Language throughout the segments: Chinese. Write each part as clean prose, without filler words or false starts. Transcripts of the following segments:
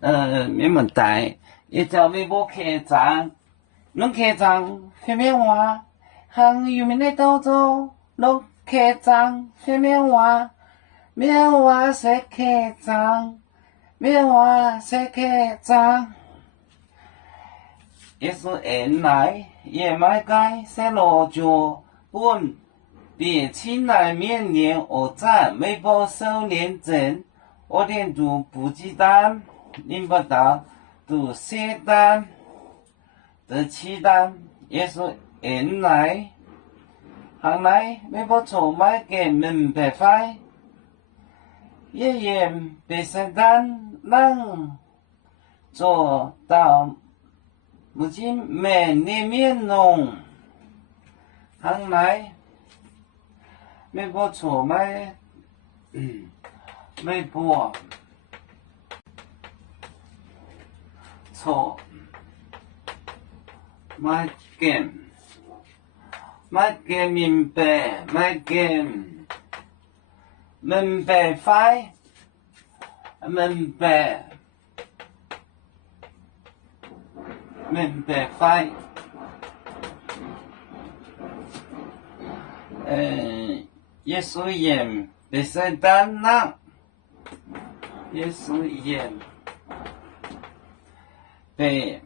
没问题。一条微博开张，侬开张方便话，向有名的到走，侬开张方便话，棉花谁开张，棉花谁开张。一是恩来也买该塞罗脚本，别亲来面连我站微博收连整，我连读不鸡蛋，领不到读写单，得七单也是恩来，行来微博筹买给门白费，也言别生单能做到。如今每年面农，行来微博错买，微博错买给明白，买给明白费，明白费。耶稣言别生单呐，耶稣言别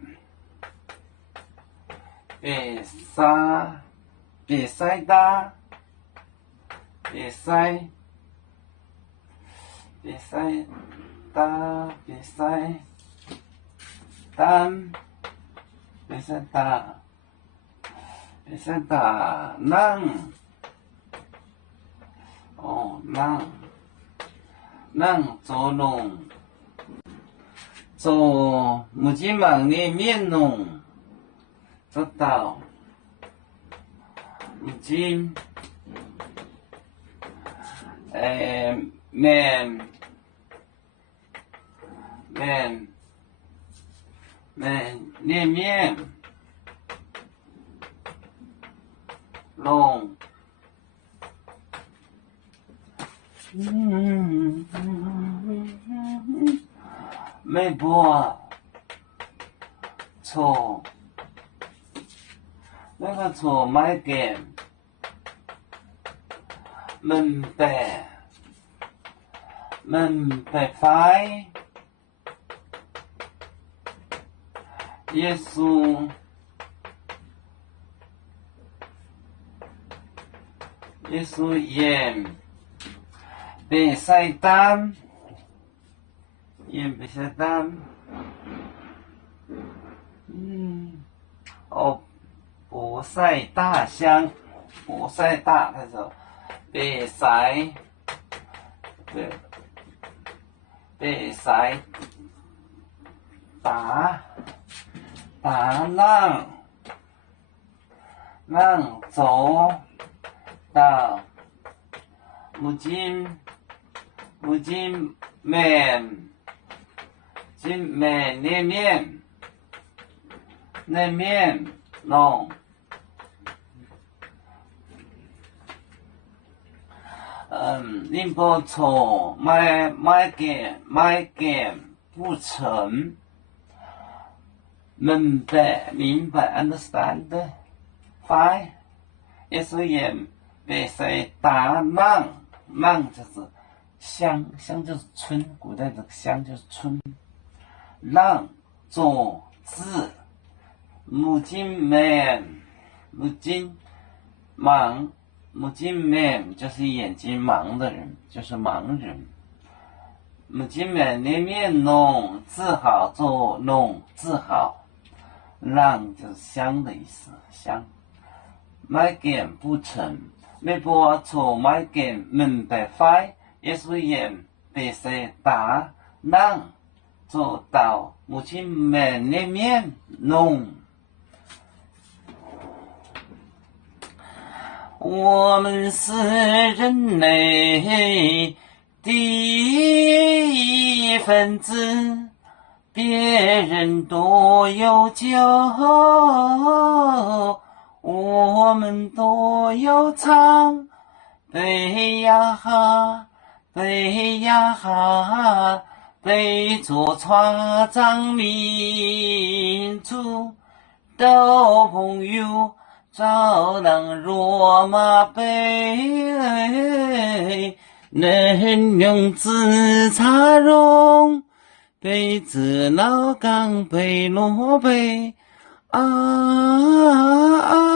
塞单，别塞单，别塞打能哦能做农做目前忙的面农做到目前面面农微博错那个错买给明白费耶稣言别塞单，言别塞单，不塞大香，不塞大，他说别塞打让走到目前面那面弄宁波错买给不成明白 understand fine 也是也别塞打浪就是乡就是村，古代的乡就是村，让做字目睛盲目睛面就是眼睛盲的人，就是盲人。目睛面弄字好做弄字好，让就是香的意思，香。买给不成，没播错买给明白费，也是言别塞打让做到目前面弄。我们是人类的一份子，别人多有酒，我们多有唱，背呀哈，背呀哈，北坐船长民族，斗朋友照亮罗马杯，能用紫茶容，杯子老港北落杯啊啊啊